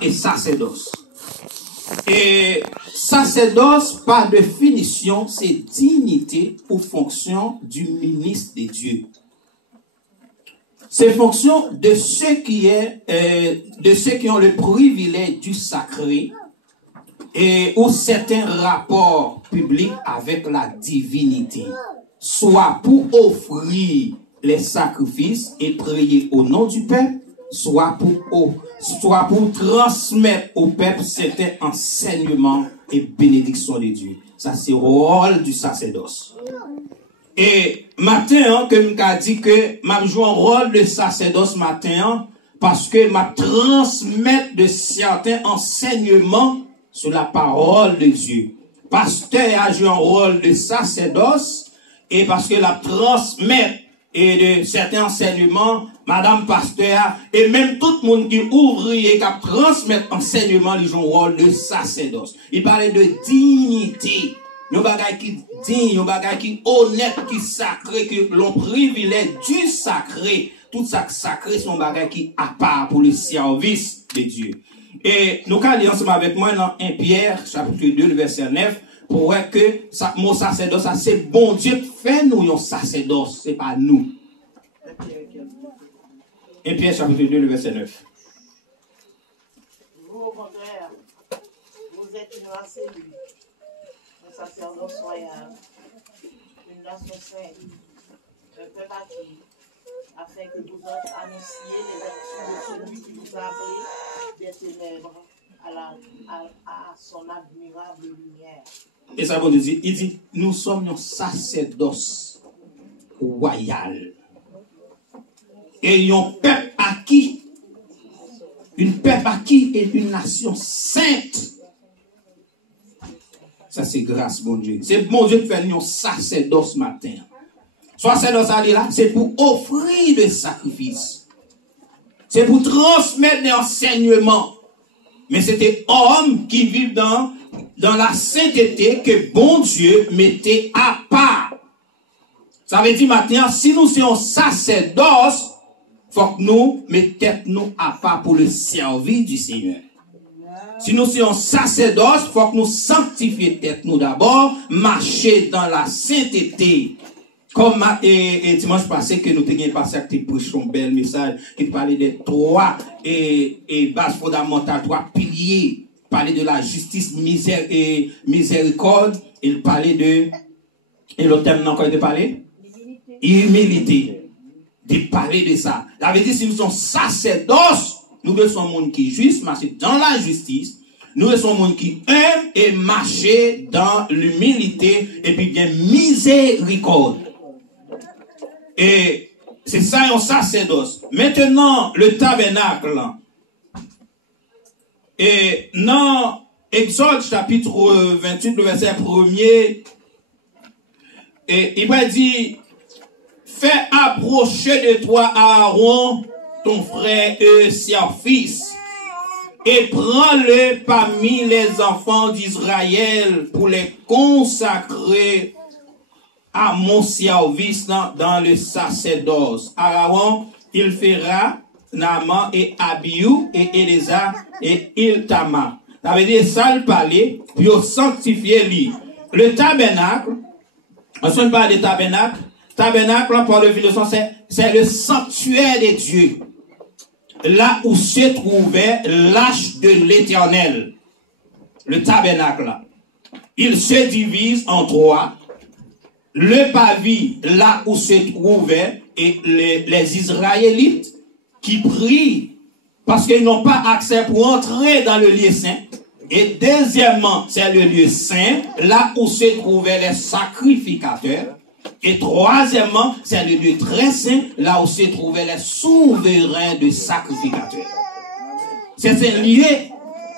et sacerdoce. Et sacerdoce, par définition, c'est dignité ou fonction du ministre de Dieu. C'est fonction de ceux qui ont le privilège du sacré et ou certains rapports publics avec la divinité, soit pour offrir les sacrifices et prier au nom du peuple, soit pour transmettre au peuple certains enseignements et bénédictions de Dieu. Ça, c'est le rôle du sacerdoce. Et matin, que m'a dit que m'a joué un rôle de sacerdoce matin, parce que m'a transmettre de certains enseignements sur la parole de Dieu. Pasteur a joué un rôle de sacerdoce, et parce que la transmettre et de certains enseignements, Madame Pasteur, et même tout le monde qui ouvre et qui transmet enseignement, ils jouent un rôle de sacerdoce. Il parlait de dignité. Yon bagay qui digne, yon bagay qui honnête, qui sacré, que l'on privilège du sacré. Tout ça sacré, c'est un bagay qui à part pour le service de Dieu. Et nous allons lire ensemble avec moi dans 1 Pierre, chapitre 2, le verset 9, pour voir que mon sacerdoce, c'est bon Dieu qui fait nous un sacerdoce, c'est pas nous. 1 Pierre, chapitre 2, le verset 9. Vous, au contraire, vous êtes une race élue, un sacerdoce royal, une nation sainte, un peuple acquis, afin que vous annonciez les vertus de celui qui vous a appelé des ténèbres à son admirable lumière. Et ça, bon Dieu, il dit, nous sommes un sacerdoce royal. Et un peuple acquis, une peuple acquis et une nation sainte. Ça, c'est grâce, bon Dieu. C'est bon Dieu qui fait un sacerdoce matin. Sacerdoce, là, c'est pour offrir des sacrifices. C'est pour transmettre des enseignements. Mais c'était hommes qui vivent dans la sainteté que bon Dieu mettait à part. Ça veut dire maintenant, si nous sommes sacerdoce, il faut que nous mettions à part pour le service du Seigneur. Si nous sommes sacerdoce, il faut que nous sanctifions tête nous d'abord, marcher dans la sainteté. Comme et dimanche passé que nous avons passé avec un bel message qui parlait des trois bases fondamentales, trois piliers. Il parlait de la justice, miséricorde. Il parlait de, et l'autre thème encore de parler? Humilité. De parler de ça. Ça veut dire si nous sommes sacerdoces, nous sommes un monde qui est juste, marcher dans la justice. Nous sommes un monde qui aime et marcher dans l'humilité et puis bien miséricorde. Et c'est ça un sacerdoce. Maintenant, le tabernacle. Et dans Exode chapitre 28, le verset 1er, et il va dire, fais approcher de toi Aaron, ton frère et son fils, et prends-le parmi les enfants d'Israël pour les consacrer à mon service dans le sacerdoce. Aaron, il fera Naaman et Abiou et Éléazar et Iltama. Ça veut dire ça le palais, puis sanctifier lui. Le tabernacle, on parle de tabernacle. Tabernacle, par définition, c'est le sanctuaire de Dieu. Là où se trouvait l'arche de l'Éternel. Le tabernacle. Il se divise en trois. Le pavis, là où se trouvaient les Israélites qui prient parce qu'ils n'ont pas accès pour entrer dans le lieu saint. Et deuxièmement, c'est le lieu saint, là où se trouvaient les sacrificateurs. Et troisièmement, c'est le lieu très saint, là où se trouvaient les souverains de sacrificateurs. C'est un lieu,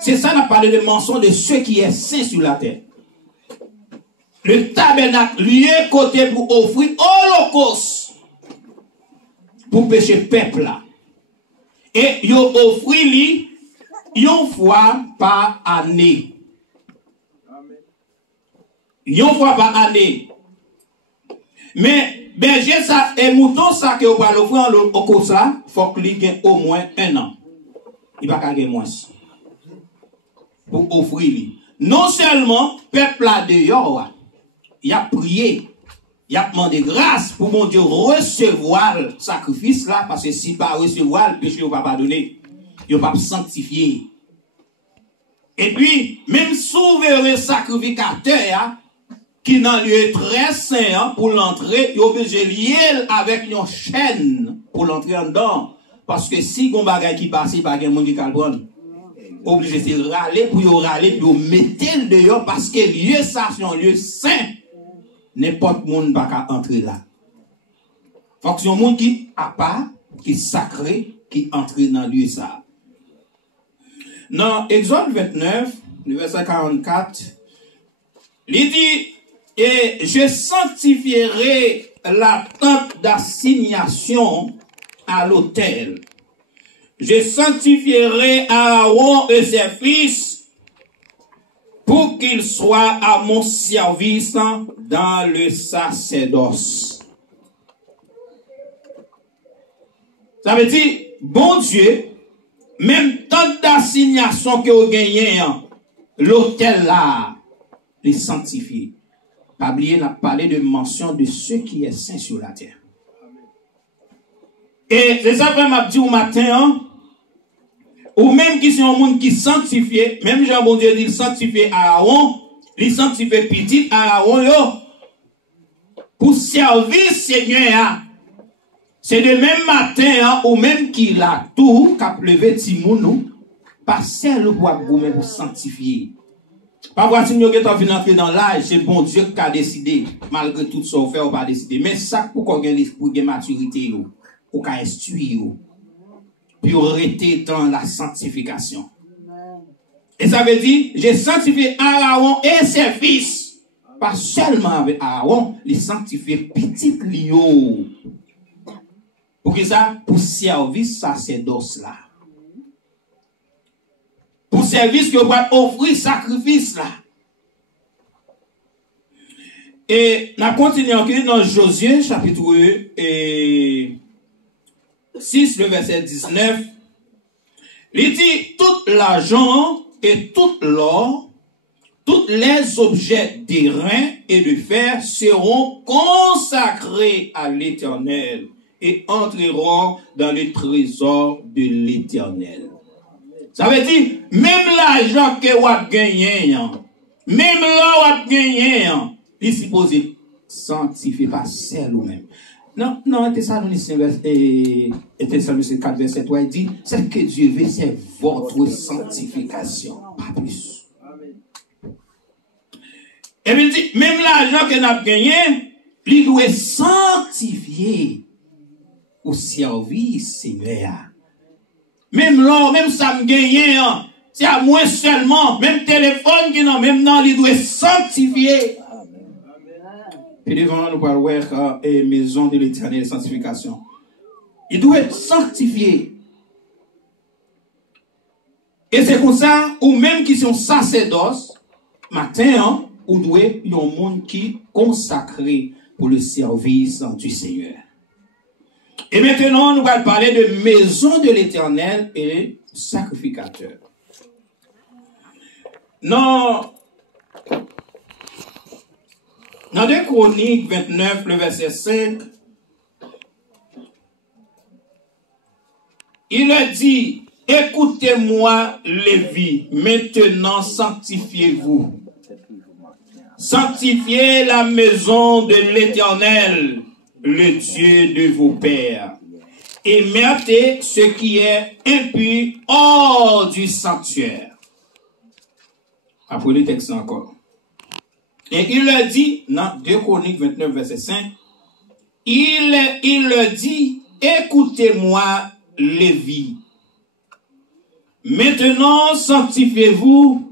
c'est ça, on a parlé de mention de ce qui est saint sur la terre. Le tabernacle, lieu côté pour offrir holocauste pour pécher peuple là. Et il offre lui une fois par année. Une fois par année. Mais berger ça et mouton ça que vous allez offrir en holocauste là, faut qu'il ait au moins 1 an. Il va pas gagner moins. pour offrir. Non seulement, peuple là dehors, il a prié, il a demandé grâce pour mon Dieu recevoir le sacrifice là, parce que si pas recevoir, le péché ne va pas pardonner. Il ne va pas sanctifier. Et puis, même souverain sacrificateur, qui dans le lieu très saint, pour l'entrer, il est obligé de lier avec une chaîne pour l'entrer en dedans. Parce que si on bagay qui passe, il n'y a pas de monde qui va le prendre. Obligé de râler pour râler, pour mettre le dehors, parce que lieu ça, c'est un lieu saint. N'importe monde ne va pas entrer là. Faut que c'est un monde qui a pas, qui est sacré, qui entre dans le lieu ça. Dans Exode 29, le verset 44, il dit, et je sanctifierai la tente d'assignation à l'autel. Je sanctifierai Aaron et ses fils pour qu'ils soient à mon service dans le sacerdoce. Ça veut dire, bon Dieu, même tant d'assignation que vous gagnez, l'autel là, les sanctifier. Pas oublier, on a parlé de mention de ce qui est saint sur la terre. Et c'est ça que m'a dit au matin, ou même qui sont un monde qui sanctifie, même Jean bon Dieu dit sanctifier Aaron, il sanctifie petit Aaron, pour servir Seigneur. C'est de même matin, ou même qu'il a tout, qu'a levé Timounou, pas seul pour sanctifier. Pas voir si nous avons entrer dans l'âge, c'est bon Dieu qui a décidé, malgré tout ce qu'on fait, on va décider. Mais ça, pour qu'on ait l'esprit de maturité, ou qu'on instruire, puis rester dans la sanctification. Et ça veut dire, j'ai sanctifié Aaron et ses fils. Pas seulement avec Aaron, les sanctifier petit Lio. Pour que ça, pour servir sacerdoce là. Pour service que vous pouvez offrir sacrifice là. Et on continue encore dans Josué chapitre 6, le verset 19. Il dit, tout l'argent et tout l'or, tous les objets d'airain et de fer seront consacrés à l'Éternel et entreront dans le trésor de l'Éternel. Ça veut dire, même l'argent que vous avez gagné, même l'or que vous avez gagné, il est supposé sanctifier pas seul ou même. Non, Thessaloniciens 4, verset 3, il dit, c'est que Dieu veut, c'est votre sanctification, pas plus. Et il dit, même l'argent que vous avez gagné, il doit sanctifier au service, Seigneur. Même l'or, même ça me gagne, c'est à moi seulement, même téléphone qui n'a même non, il doit sanctifier. Puis devant nous parlons et maison de l'Éternel sanctification. Il doit être sanctifié. Et c'est comme ça, ou même qui sont sacerdotes, matin, ou doit y a un monde qui consacré pour le service du Seigneur. Et maintenant, nous allons parler de maison de l'Éternel et sacrificateur. Dans 2 Chroniques 29, le verset 5, il a dit, écoutez-moi, Lévi, maintenant sanctifiez-vous. Sanctifiez la maison de l'Éternel, le Dieu de vos pères, et mettez ce qui est impur hors du sanctuaire. Après le texte encore. Et il le dit, dans 2 Chroniques 29, verset 5, il le dit, écoutez-moi, Lévi. Maintenant, sanctifiez-vous,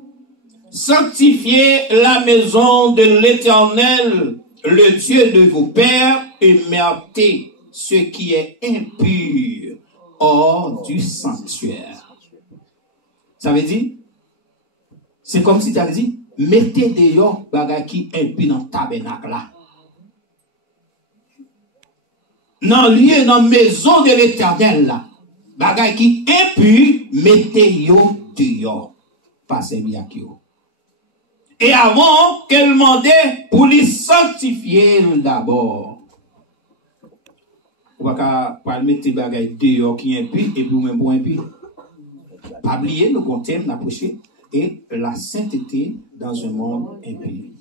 sanctifiez la maison de l'Éternel, le Dieu de vos pères, et mettez ce qui est impur hors du sanctuaire. Ça veut dire, c'est comme si tu as dit, mettez dehors bagay qui impur dans le tabernacle là. Dans le lieu, dans la maison de l'Éternel là, bagay qui impur, mettez yo dehors. pas servir à qui. Et avant qu'elle demandait pour les sanctifier d'abord. On va pas mettre des bagages dehors qui impie et puis même pour impie. Pas oublier le thème d'approcher et la sainteté dans un monde impie.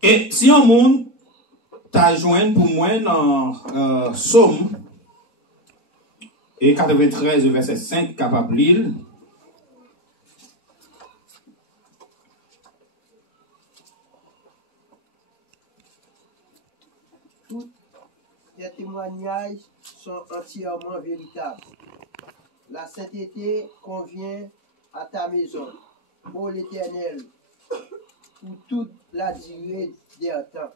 Et si un monde t'a joint pour moi dans Somme et 93 verset 5 capable lire. Les témoignages sont entièrement véritables. La sainteté convient à ta maison, ô l'Éternel, pour toute la durée des temps.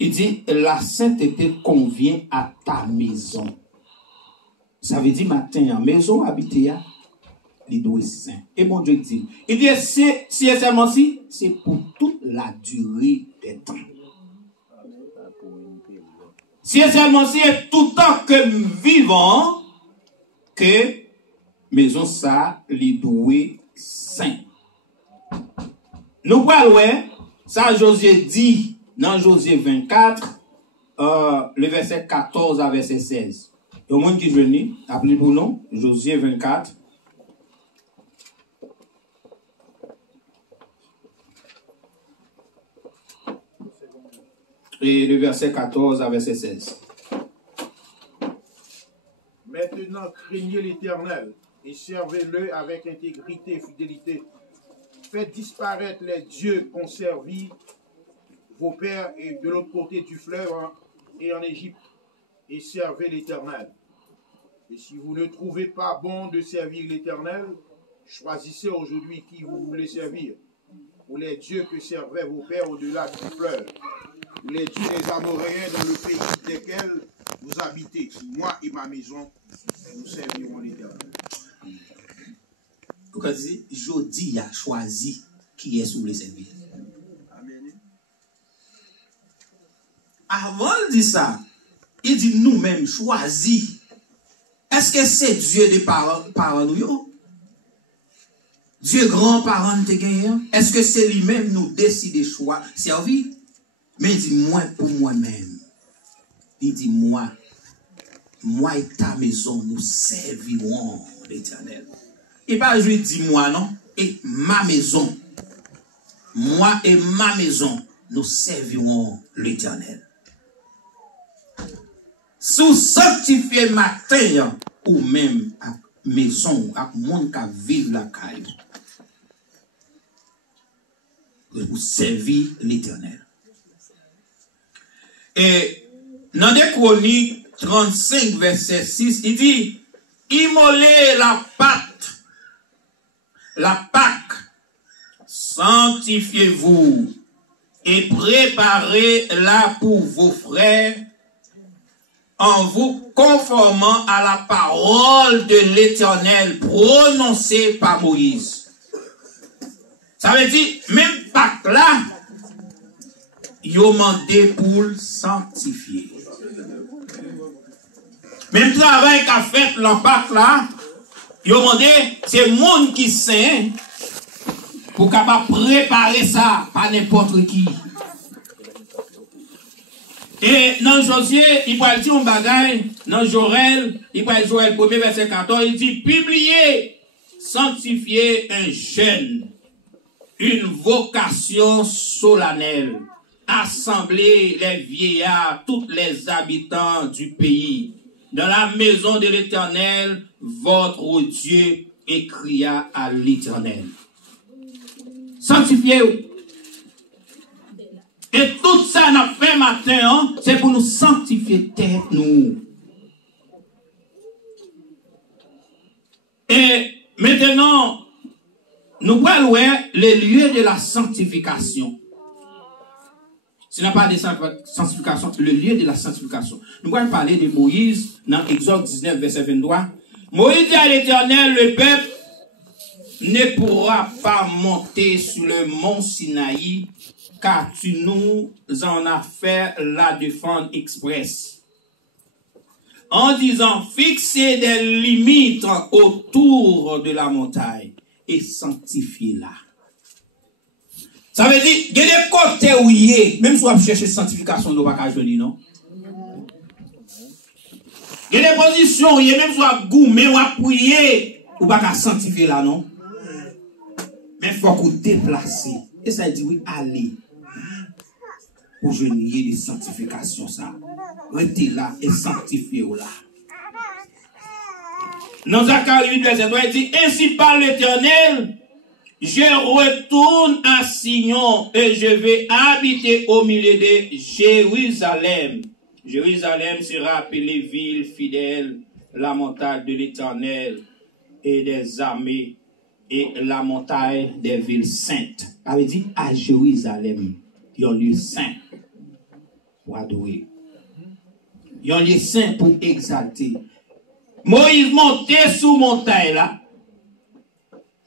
Il dit, la sainteté convient à ta maison. Ça veut dire, matin, en maison habitée, il doit être saint. Et mon Dieu dit, il dit, si c'est seulement si, c'est pour toute la durée des temps. Si seulement si est tout temps que vivant, que maison ça, li doué saint. Nous parlons, ça Josué dit dans Josué 24, le verset 14 à verset 16. Il y a un monde qui venu, appelez pour nous, Josué 24. Et le verset 14 à verset 16. Maintenant, craignez l'Éternel et servez-le avec intégrité et fidélité. Faites disparaître les dieux qu'ont servi vos pères et de l'autre côté du fleuve et en Égypte, et servez l'Éternel. Et si vous ne trouvez pas bon de servir l'Éternel, choisissez aujourd'hui qui vous voulez servir, ou les dieux que servaient vos pères au-delà du fleuve, ou les dieux des Amoréens dans le pays desquels vous habitez. Moi et ma maison, nous servirons l'Éternel. Pourquoi dit, Jodi a choisi qui est sous les servir. Amen. Avant de dire ça, il dit nous-mêmes choisis. Est-ce que c'est Dieu des parents nous? Dieu grand-parent te gagne? Est-ce que c'est lui-même nous décide de choix servir? Mais il dit moi pour moi-même. Il dit moi et ta maison nous servirons l'Éternel. Il pas juste dit moi non, et ma maison. Moi et ma maison nous servirons l'Éternel. Sous sanctifier matin ou même à maison, à monde qui vivent la caille. Vous servir l'Éternel. Et dans des Chroniques 35 verset 6, il dit immolez la Pâque, sanctifiez-vous et préparez-la pour vos frères en vous conformant à la parole de l'Éternel prononcée par Moïse. Ça veut dire, même Pâques là, il a demandé pour le sanctifier. Même travail qu'a fait le Pâques là, il a demandé, c'est le monde qui saint pour capable préparer ça, pas n'importe qui. Et dans Josué, il va dire un bagage, dans Joël, il va dire Joël 1er verset 14, il dit, publiez, sanctifiez un jeûne, une vocation solennelle, assembler les vieillards, tous les habitants du pays, dans la maison de l'Éternel, votre Dieu, et cria à l'Éternel. Sanctifiez-vous. Et tout ça n'a fait matin, hein, c'est pour nous sanctifier tête nous. Et maintenant, nous voyons les lieux de la sanctification. Ce n'est pas de sanctification, le lieu de la sanctification. Nous allons parler de Moïse dans Exode 19, verset 23. Moïse dit à l'Éternel, le peuple ne pourra pas monter sur le mont Sinaï, car tu nous en as fait la défense express. en disant, fixez des limites autour de la montagne et sanctifiez-la. Ça veut dire, il y a des côtés où il y a, même si on cherche sanctification, nous ne pouvons pas jouer, non? Il y a des positions où il y a, même si on a goûté ou appuyer, ou pas sanctifier là, non? Mais il faut qu'on déplace. Et ça dit, oui, allez. Pour jeûner des sanctifications, ça. Restez là et sanctifiez-vous là. Dans Zacharie 8, verset 3, il dit, ainsi parle l'Éternel, je retourne à Sion et je vais habiter au milieu de Jérusalem. Jérusalem sera appelée ville fidèle, la montagne de l'Éternel et des armées et la montagne des villes saintes. Ça veut dire à Jérusalem, il y a un lieu saint pour adorer. Il y a un lieu saint pour exalter. Moïse montait sous montagne là,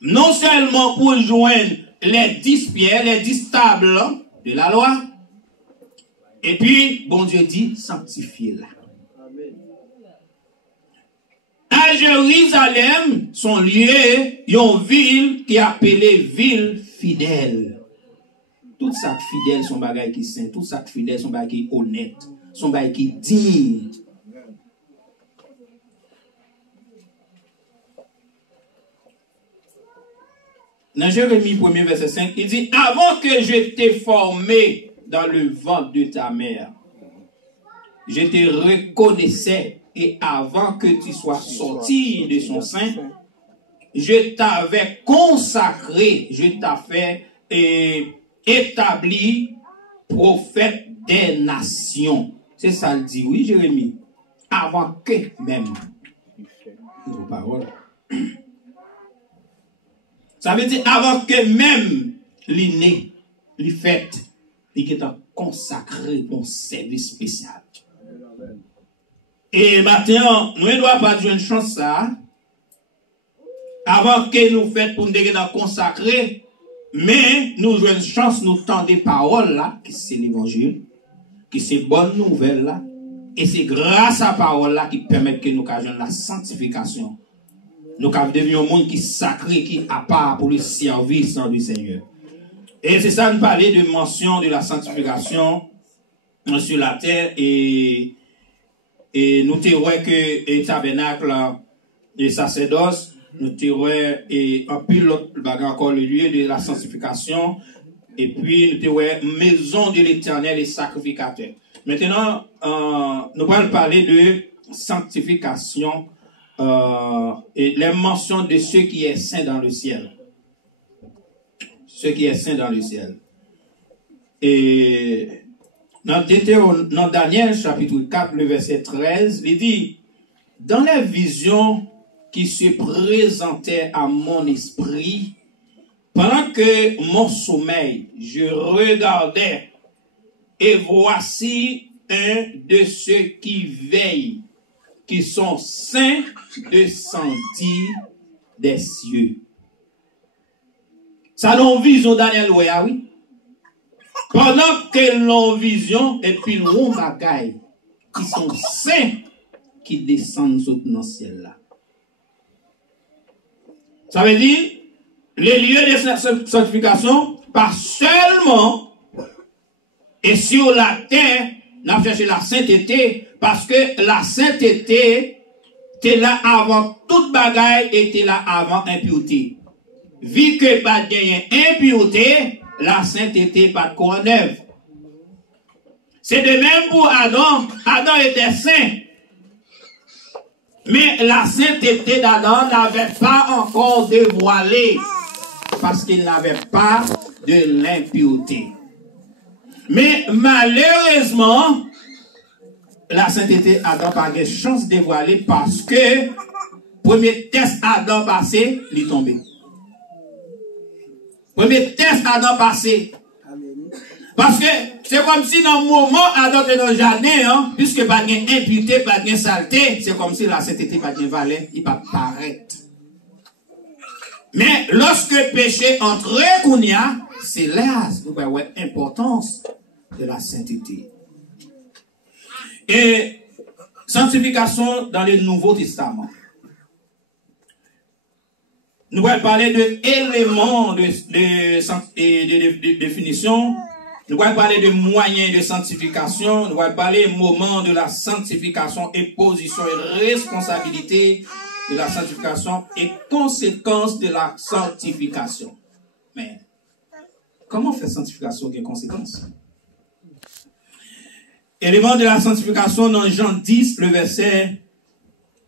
non seulement pour joindre les 10 pierres, les 10 tables de la loi, et puis, bon Dieu dit, sanctifiez-la. À Jérusalem, son lieu, il y a une ville qui est appelée ville fidèle. Tout ça fidèle, son bagage qui est saint, tout ça fidèle, son bagage qui est honnête, son bagage qui est digne. Dans Jérémie 1er verset 5, il dit, avant que je t'ai formé dans le ventre de ta mère, je te reconnaissais et avant que tu sois sorti de son sein, je t'avais consacré, je t'avais établi prophète des nations. C'est ça le dit, oui Jérémie, avant que même. Vos paroles. Ça veut dire avant que même l'inné, les fêtes, il est consacré pour un service spécial. Et maintenant, nous ne doit pas jouer une chance ça. Avant que nous fassions pour nous consacrer, mais nous jouons une chance, nous tendons des paroles là, qui c'est l'évangile, qui c'est bonne nouvelle là, et c'est grâce à la parole là qui permet que nous ayons la sanctification. Nous avons devenu un monde qui est sacré, qui est à part pour le service du Seigneur. Et c'est ça, nous parler de mention de la sanctification sur la terre. Et nous terons que le tabernacle de sacerdoce, nous terons un pilote, encore le lieu de la sanctification. Et puis nous terons maison de l'Éternel et sacrificateur. Maintenant, nous allons parler de sanctification. Et les mentions de ce qui est saint dans le ciel. Ce qui est saint dans le ciel. Et dans Daniel chapitre 4, le verset 13, il dit, dans la vision qui se présentait à mon esprit, pendant que mon sommeil, je regardais, et voici un de ceux qui veillent, qui sont saints, descendus des cieux. Ça l'on vision Daniel Ouya, oui. Pendant que l'on vision, et puis l'on bagaille, qui sont saints, qui descendent dans le ciel là. Ça veut dire, les lieux de sanctification, pas seulement, et sur la terre, nous avons cherché la sainteté, parce que la sainteté était là avant toute bagaille et était là avant impureté. Vu que pas de impureté, la sainteté pas de quoi neuf. C'est de même pour Adam. Adam était saint. Mais la sainteté d'Adam n'avait pas encore dévoilé parce qu'il n'avait pas de l'impureté. Mais malheureusement, la sainteté Adam n'a pas de chance de dévoiler parce que premier test Adam passé, il est tombé. Premier test Adam passé. Parce que c'est comme si dans le moment Adam était dans le jardin, hein, puisque pas de impureté, pas de saleté, c'est comme si la sainteté pas de valeur, il va paraître. Mais lorsque péché entre Kounia, c'est là nous voyons l'importance de la sainteté. Et sanctification dans le Nouveau Testament. Nous allons parler de éléments de définition. Nous allons parler de moyens de sanctification. Nous allons parler moment de la sanctification et position et responsabilité de la sanctification et conséquences de la sanctification. Mais comment faire sanctification et conséquences? Élément de la sanctification dans Jean 10, le verset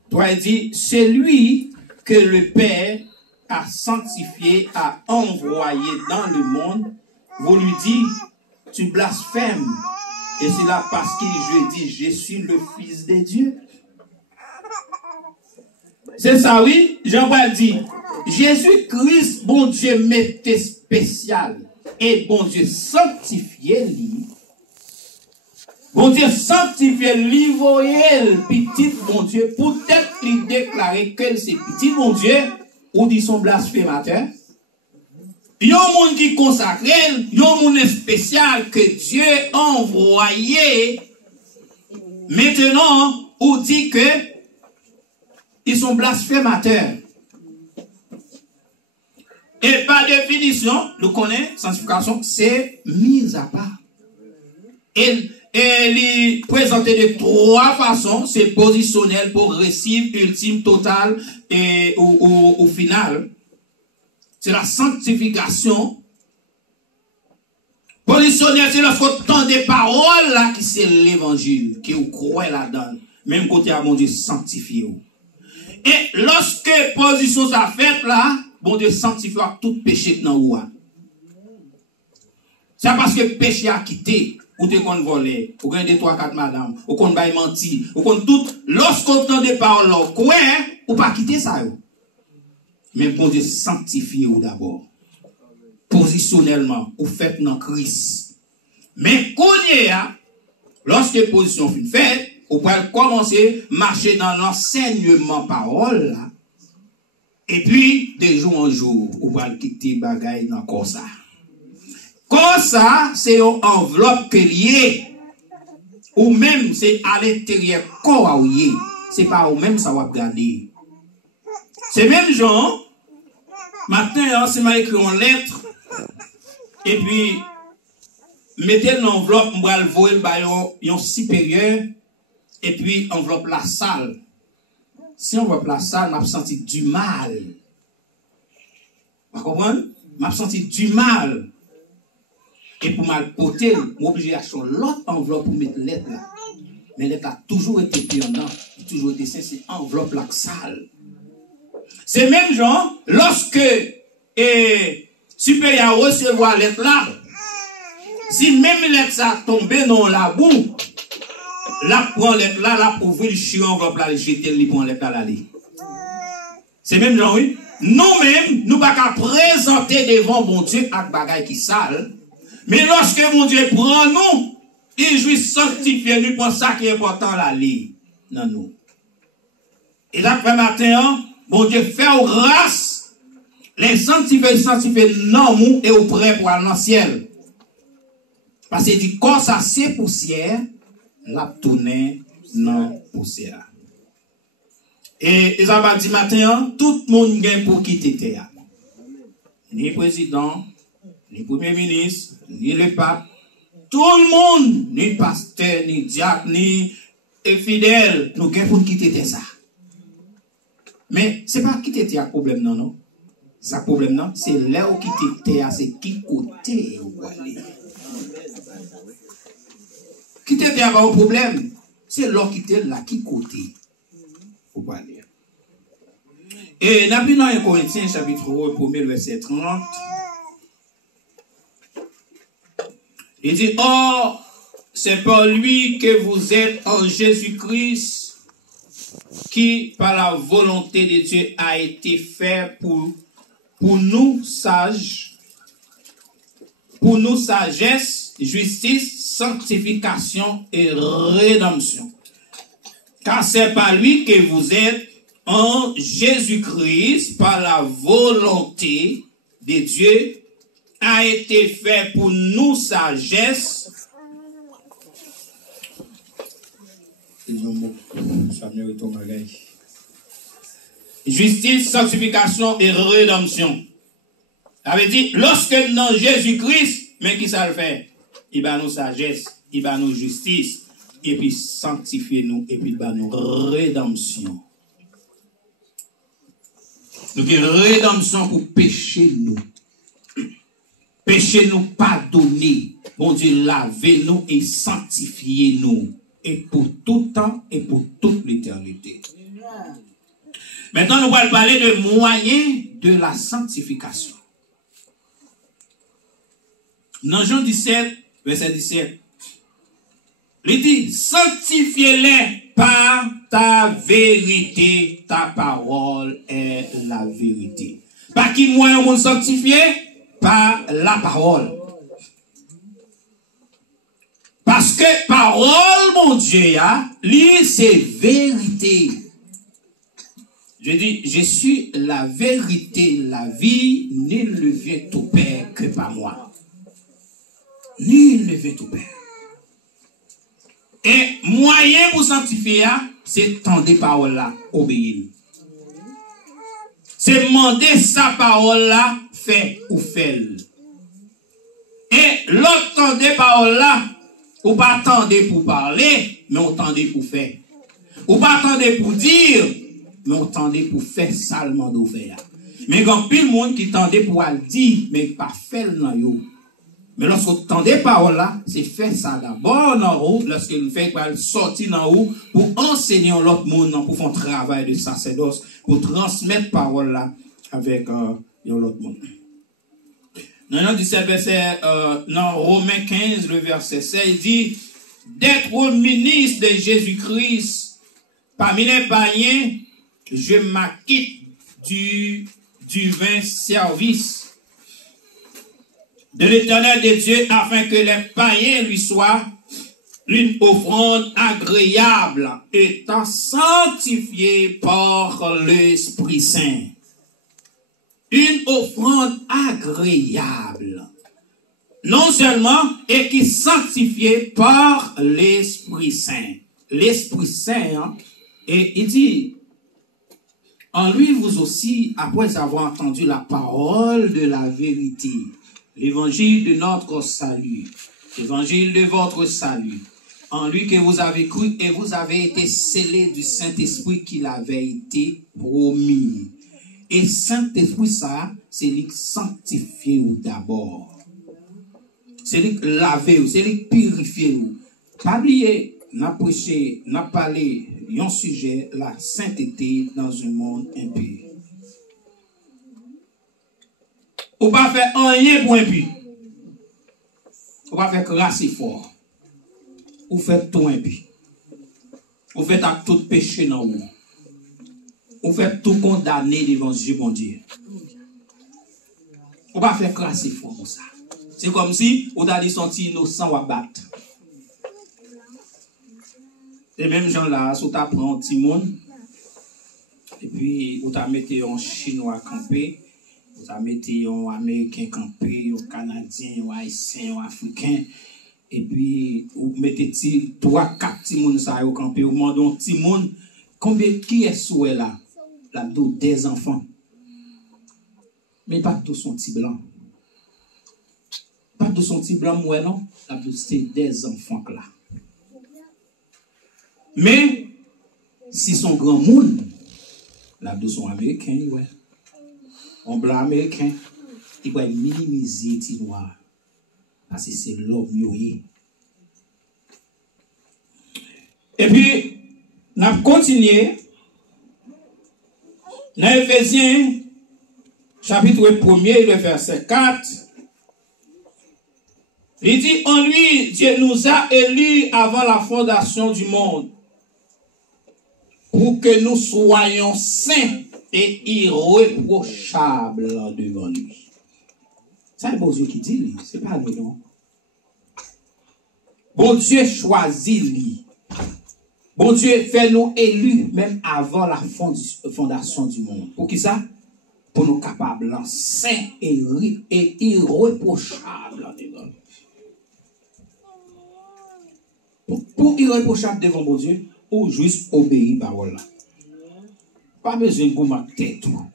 3, il dit, c'est lui que le Père a sanctifié, a envoyé dans le monde. Vous lui dites, tu blasphèmes. Et c'est là parce qu'il je dis, je suis le Fils de Dieu. C'est ça, oui. Jean-Paul dit, Jésus-Christ, bon Dieu, mettait spécial. Et bon Dieu, sanctifié lui. Bon Dieu, sanctifié lui, voyez, petit bon Dieu, peut-être lui déclarer que c'est petit bon Dieu, ou dit son blasphémateur. Il y a un monde qui consacre, il y a un monde spécial que Dieu a envoyé. Maintenant, on dit que ils sont blasphémateurs. Et par définition, nous connaissons, sanctification, c'est mise à part. Et il est présenté de trois façons, c'est positionnel, progressif, ultime, total et au final. C'est la sanctification. Positionnel, c'est lorsqu'on entend des paroles là qui c'est l'évangile, qui vous croyez là-dedans. Même côté à mon Dieu sanctifié. Et lorsque position ça fait là, bon Dieu sanctifie tout péché dans vous. C'est parce que péché a quitté, ou te qu'on volé, ou qu'on des 3-4 madame, ou qu'on baille menti, ou qu'on tout, lorsqu'on entend des paroles là, quoi, ou pas quitter ça. Mais bon Dieu sanctifie ou d'abord. Positionnellement, ou fait dans Christ. Mais qu'on y a, lorsque position fin faite, on peut commencer à marcher dans l'enseignement parole là. Et puis, de jour en jour, on va quitter bagaille dans comme ça. Comme ça, c'est une enveloppe que lié. Ou même, c'est à l'intérieur corps lié. C'est pas au même ça va regarder. C'est même genre, matin, c'est m'a écrit en lettre. Et puis, mettez l'enveloppe, on va le voir, un supérieur. Et puis, enveloppe la salle. Si on enveloppe la salle, on a senti du mal. Vous comprenez? On a senti du mal. Et pour mal porter, on est obligé d'acheter l'autre enveloppe pour mettre lettre là. Mais lettre a toujours été pendant, toujours été c'est enveloppe la salle. C'est même genre, lorsque supérieur recevoir lettre là, si même lettre ça tombe dans la boue, la prend lettre là, la pour ouvrir le chien enveloppe là, le jeter le prend lettre là. C'est même genre, oui. Nous-mêmes, nous pas qu'à présenter devant bon Dieu avec bagaille qui sale. Mais lorsque mon Dieu prend nous, il jouit sanctifier nous pour ça qui est important la lit dans nous. Et là, après matin, bon Dieu fait grâce, les sanctifier non nous et au prêt pour aller dans le ciel. Parce qu'il dit, quand ça c'est poussière, la tourner dans poussière. Et ils ont dit matin, tout le monde gagne pour quitter terre. Ni président, ni premier ministre, ni le pape, tout le monde, ni pasteur, ni diacre, ni fidèle, nous gagne pour quitter terre ça. Mais c'est pas quitter terre problème non non. Ça problème non, c'est là où quitter terre, c'est qui côté où aller. Quitter terre pas un problème, c'est là quitter là qui côté. Faut pas aller. Et dans 1 Corinthiens chapitre 1 verset 30, il dit, or, c'est par lui que vous êtes en Jésus-Christ, qui, par la volonté de Dieu, a été fait pour nous sagesse, justice, sanctification et rédemption. Car c'est par lui que vous êtes en Jésus-Christ, par la volonté de Dieu, a été fait pour nous sagesse, Justice, sanctification et rédemption. Ça veut dire, lorsque dans Jésus-Christ, mais qui ça le fait? Il va nous sagesse, il va nous justice, et puis sanctifier nous, et puis il va nous rédemption. Donc, une rédemption pour pécher nous. Péché nous pardonner. Bon Dieu, laver nous et sanctifier nous. Et pour tout temps et pour toute l'éternité. Maintenant, nous allons parler de moyens de la sanctification. Dans Jean 17, verset 17, il dit, sanctifiez-les par ta vérité, ta parole est la vérité. Par qui moyen on sanctifier? Par la parole. Parce que parole, mon Dieu, lui, c'est vérité. Je dis, je suis la vérité, la vie, nul ne vient au Père que par moi. Nul ne vient au Père. Et moyen pour sanctifier, c'est tendre parole là, obéir. C'est demander sa parole là, fait ou fait. Et l'autre tendre parole là, ou pas attendre pour parler, mais on tendait pour faire. Ou pas attendre pour dire, mais on tendait pour faire salement d'ouvert. Mais quand pile monde qui tendait pour le dire, mais pas faire dans yo. Mais lorsqu'on tendait parole là, c'est faire ça d'abord dans haut, lorsqu'il fait sortir dans haut, pour enseigner l'autre monde, pour faire un travail de sacerdoce, pour transmettre parole là avec l'autre monde. Dans 17 verset, dans Romains 15, le verset 16, il dit, d'être ministre de Jésus-Christ, parmi les païens, je m'acquitte du vain service de l'Éternel de Dieu, afin que les païens lui soient une offrande agréable, étant sanctifiée par l'Esprit Saint. Une offrande agréable. Non seulement, et qui est sanctifiée par l'Esprit Saint. L'Esprit Saint, et il dit, en lui vous aussi, après avoir entendu la parole de la vérité, l'évangile de notre salut, l'évangile de votre salut, en lui que vous avez cru et vous avez été scellés du Saint-Esprit qu'il avait été promis. Et Saint-Esprit, ça, c'est lui qui sanctifie d'abord. C'est lui qui lave, c'est lui qui purifie. Pas oublier, n'a prêché, n'a parlé d'un sujet, la sainteté dans un monde impur. Ou pas faire rien pour impur. Ou pas faire grâce fort. Ou faire tout impur. Ou faire à tout péché dans vous. Ou fait tout condamner devant Dieu, mon Dieu. On va faire classer fort comme ça. C'est comme si on a dit senti innocent ou à battre. Et même gens là, si on t'apprend un petit monde, et puis on t'a mis un Chinois campé, on t'a mis un Américain campé, un Canadien, un Haïtien, un Africain, et puis on mettez 3-4 petits monde ça au campé, on demande un petit monde, combien qui est souhait là? Là, des enfants. Mais pas tous son petit blanc. Pas tous son petit blanc, moi, non. Là, c'est des enfants là. Mais, si son grand monde, là, tous sont américains, ouais. Un blanc américain, il va minimiser les petits noirs. Parce que c'est l'homme yoye. Et puis, on a continué. Dans Éphésiens, chapitre 1er, le verset 4, il dit, en lui, Dieu nous a élus avant la fondation du monde, pour que nous soyons saints et irréprochables devant lui. C'est bon Dieu qui dit, c'est pas nous, non. Bon Dieu choisit lui. Bon Dieu fait nous élus même avant la fondation du monde. Pour qui ça? Pour nous capables, saints et irréprochables devant lui. Pour irréprochable devant mon Dieu, ou juste obéir parole là. Pas besoin de commenter tout.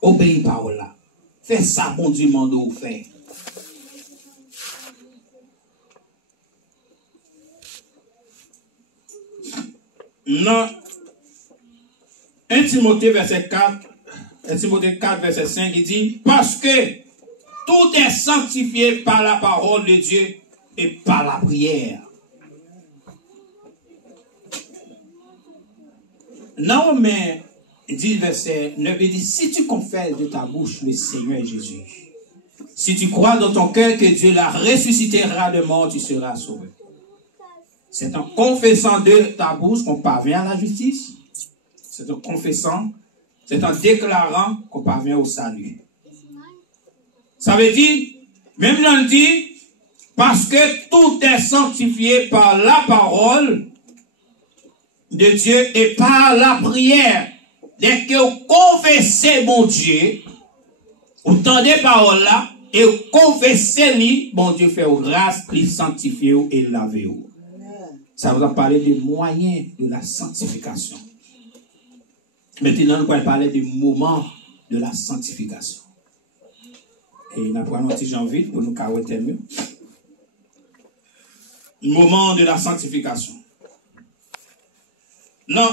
Obéir parole là. Fais ça, bon Dieu, mande ou faire. Non. 1 Timothée verset 4, 1 Timothée 4 verset 5, il dit, parce que tout est sanctifié par la parole de Dieu et par la prière. Non, mais, il dit verset 9, il dit, si tu confesses de ta bouche le Seigneur Jésus, si tu crois dans ton cœur que Dieu la ressuscitera de mort, tu seras sauvé. C'est en confessant de ta bouche qu'on parvient à la justice. C'est en confessant, c'est en déclarant qu'on parvient au salut. Ça veut dire, même là on dit, parce que tout est sanctifié par la parole de Dieu et par la prière. Dès que vous confessez mon Dieu, vous tendez parole là, et vous confessez-lui, bon Dieu fait grâce, il sanctifie et lave. Ça vous a parlé des moyens de la sanctification. Maintenant, nous allons parler des moments de la sanctification. Et nous allons un petit Jean vite pour nous carreter mieux. Moment de la sanctification. Non,